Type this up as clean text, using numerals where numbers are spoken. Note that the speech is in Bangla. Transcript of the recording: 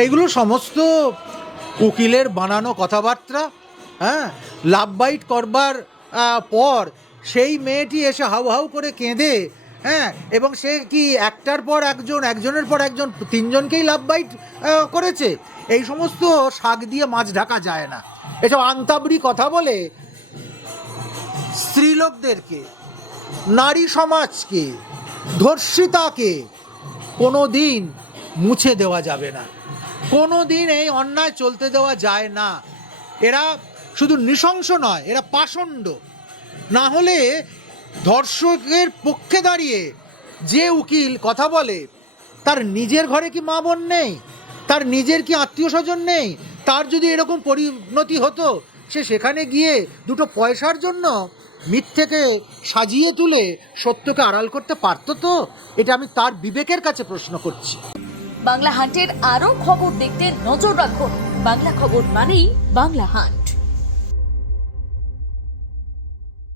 এইগুলো সমস্ত উকিলের বানানো কথাবার্তা। হ্যাঁ, লাভ বাইট করবার পর সেই মেয়েটি এসে হাউ হাউ করে কেঁদে, হ্যাঁ, এবং সে কি একটার পর একজন, একজনের পর একজন, তিনজনকেই লাভ বাইট করেছে। এই সমস্ত শাক দিয়ে মাছ ঢাকা যায় না। এসব আন্তাবড়ি কথা বলে স্ত্রীলোকদেরকে, নারী সমাজকে, ধর্ষিতাকে কোনো দিন মুছে দেওয়া যাবে না, কোনো দিন এই অন্যায় চলতে দেওয়া যায় না। এরা শুধু নৃশংস নয়, এরা পাষণ্ড। না হলে ধর্ষকের পক্ষে দাঁড়িয়ে যে উকিল কথা বলে, তার নিজের ঘরে কি মা বোন নেই? তার নিজের কি আত্মীয় স্বজন নেই? তার যদি এরকম পরিণতি হতো, সে সেখানে গিয়ে দুটো পয়সার জন্য মিথ্যেকে সাজিয়ে তুলে সত্যকে আড়াল করতে পারতো তো? এটা আমি তার বিবেকের কাছে প্রশ্ন করছি। বাংলা হান্টের আরও খবর দেখতে নজর রাখুন। বাংলা খবর মানেই বাংলা হান্ট।